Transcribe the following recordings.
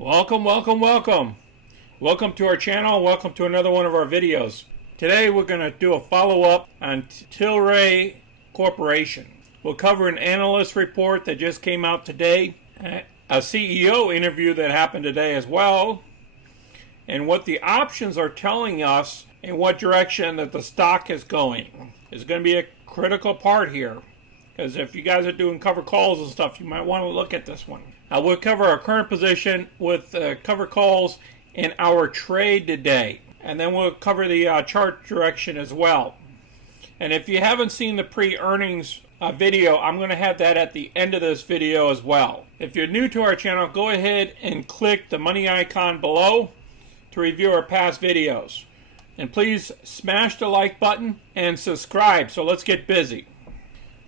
Welcome, welcome, welcome. Welcome to our channel. Welcome to another one of our videos. Today we're going to do a follow-up on Tilray Corporation. We'll cover an analyst report that just came out today, a CEO interview that happened today as well, and what the options are telling us in what direction that the stock is going. It's going to be a critical part here, because if you guys are doing cover calls and stuff, you might want to look at this one. We'll cover our current position with cover calls in our trade today, and then we'll cover the chart direction as well. And if you haven't seen the pre-earnings video, I'm going to have that at the end of this video as well. If you're new to our channel, go ahead and click the money icon below to review our past videos. And please smash the like button and subscribe. So let's get busy.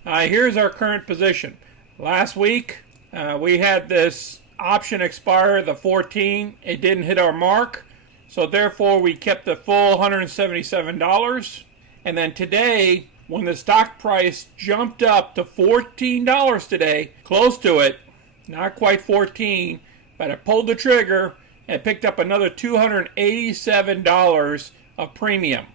Here's our current position. Last week, we had this option expire the 14. It didn't hit our mark. So therefore, we kept the full $177. And then today, when the stock price jumped up to $14 today, close to it, not quite 14, but I pulled the trigger and picked up another $287 of premium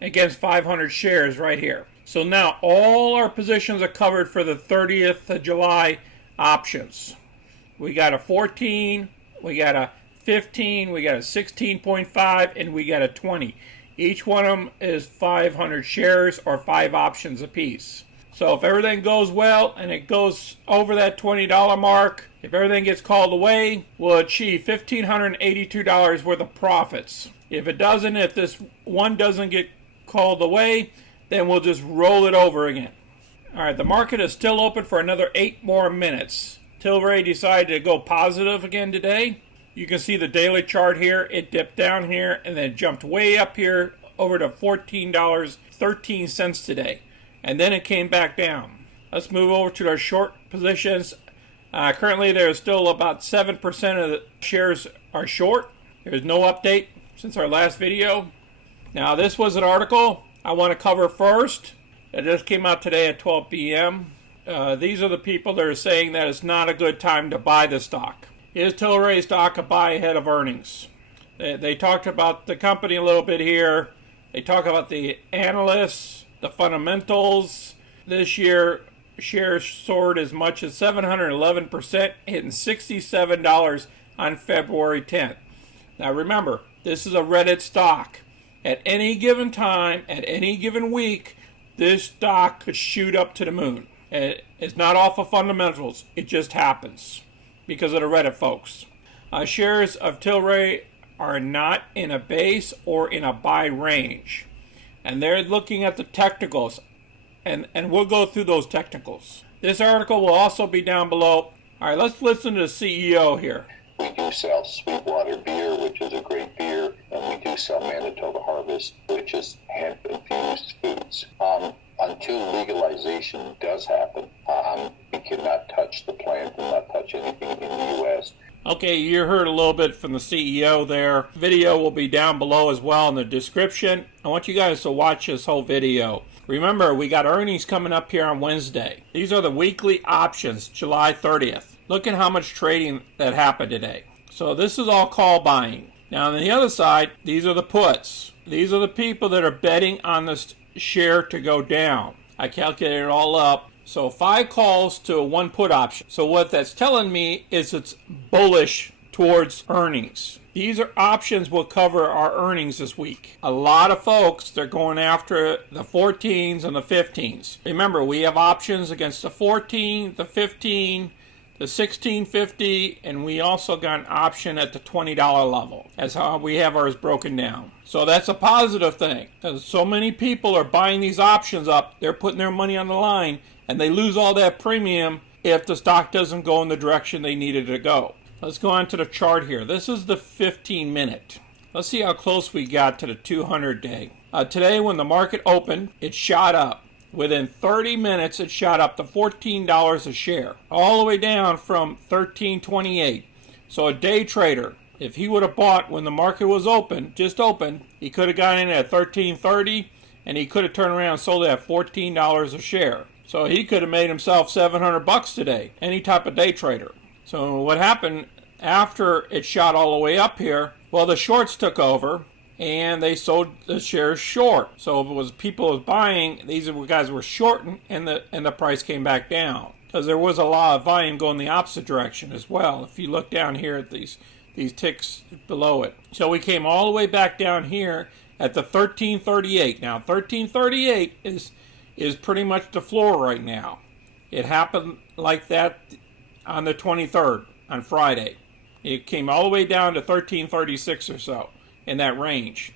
against 500 shares right here. So now all our positions are covered for the 30th of July options. We got a 14, we got a 15, we got a 16.5, and we got a 20. Each one of them is 500 shares or 5 options apiece. So if everything goes well and it goes over that $20 mark, if everything gets called away, we'll achieve $1,582 worth of profits. If it doesn't, if this one doesn't get called away, then we'll just roll it over again. All right, the market is still open for another 8 more minutes. Tilray decided to go positive again today. You can see the daily chart here. It dipped down here and then jumped way up here over to $14.13 today. And then it came back down. Let's move over to our short positions. Currently, there's still about 7% of the shares are short. There's no update since our last video. Now, this was an article I want to cover first. It just came out today at 12 p.m. These are the people that are saying that it's not a good time to buy the stock. Is Tilray stock a buy ahead of earnings? They talked about the company a little bit here. They talk about the analysts, the fundamentals. This year, shares soared as much as 711%, hitting $67 on February 10th. Now remember, this is a Reddit stock. At any given time, at any given week, this stock could shoot up to the moon. It's not off of fundamentals. It just happens because of the Reddit folks. Shares of Tilray are not in a base or in a buy range. And they're looking at the technicals. And we'll go through those technicals. This article will also be down below. All right, let's listen to the CEO here. We do sell Sweetwater beer, which is a great beer, and we do sell Manitoba Harvest, which is hemp-infused foods. Until legalization does happen, we cannot touch the plant and not touch anything in the U.S. Okay, you heard a little bit from the CEO there. Video will be down below as well in the description. I want you guys to watch this whole video. Remember, we got earnings coming up here on Wednesday. These are the weekly options, July 30th. Look at how much trading that happened today. So this is all call buying. Now on the other side, these are the puts. These are the people that are betting on this share to go down. I calculated it all up. So 5 calls to a 1 put option. So what that's telling me is it's bullish towards earnings. These are options will cover our earnings this week. A lot of folks, they're going after the 14s and the 15s. Remember, we have options against the 14, the 15, the 16.50, and we also got an option at the $20 level. That's how we have ours broken down. So that's a positive thing, because so many people are buying these options up. They're putting their money on the line, and they lose all that premium if the stock doesn't go in the direction they needed to go. Let's go on to the chart here. This is the 15-minute. Let's see how close we got to the 200-day. Today, when the market opened, it shot up. Within 30 minutes, it shot up to $14 a share, all the way down from $13.28. So a day trader, if he would have bought when the market was open, just open, he could have got in at $13.30, and he could have turned around and sold it at $14 a share. So he could have made himself $700 today, any type of day trader. So what happened after it shot all the way up here, well, the shorts took over and they sold the shares short. So if it was people was buying, these guys were shorting, and the price came back down because there was a lot of volume going the opposite direction as well. If you look down here at these ticks below it, so we came all the way back down here at the 1338. Now 1338 is pretty much the floor right now. It happened like that on the 23rd, on Friday. It came all the way down to 1336 or so, in that range.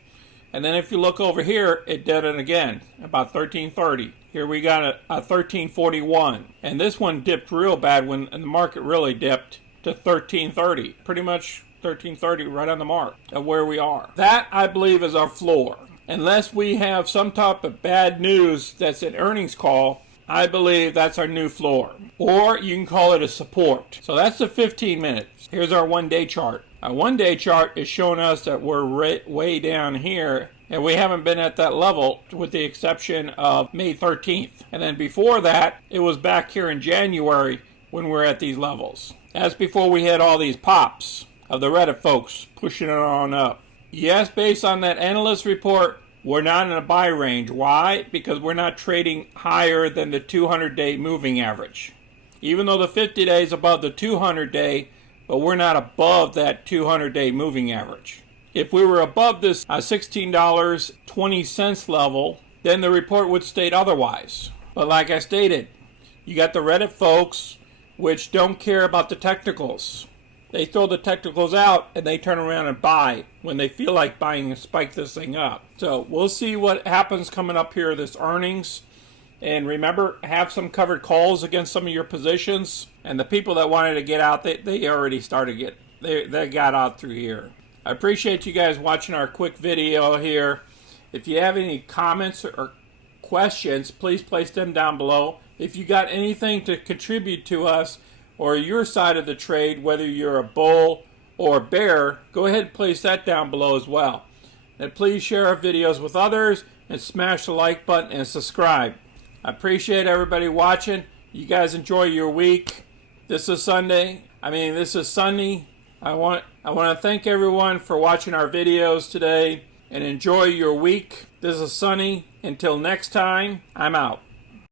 And then if you look over here, it did it again, about 1330. Here we got a 1341. And this one dipped real bad when the market really dipped to 1330. Pretty much 1330, right on the mark of where we are. That, I believe, is our floor. Unless we have some type of bad news that's an earnings call, I believe that's our new floor. Or you can call it a support. So that's the 15 minutes. Here's our one-day chart. Our one-day chart is showing us that we're way down here, and we haven't been at that level with the exception of May 13th. And then before that, it was back here in January when we're at these levels. That's before we had all these pops of the Reddit folks pushing it on up. Yes, based on that analyst report, we're not in a buy range. Why? Because we're not trading higher than the 200-day moving average. Even though the 50-day is above the 200-day, but we're not above that 200-day moving average. If we were above this $16.20 level, then the report would state otherwise. But like I stated, you got the Reddit folks which don't care about the technicals. They throw the technicals out and they turn around and buy when they feel like buying and spike this thing up. So we'll see what happens coming up here this earnings. And remember, have some covered calls against some of your positions. And the people that wanted to get out, they already started they got out through here. I appreciate you guys watching our quick video here. If you have any comments or questions, please place them down below. If you got anything to contribute to us or your side of the trade, whether you're a bull or a bear, go ahead and place that down below as well. And please share our videos with others and smash the like button and subscribe. I appreciate everybody watching. You guys enjoy your week. This is Sunday. This is Sunday. I want to thank everyone for watching our videos today and enjoy your week. This is Sunny. Until next time, I'm out.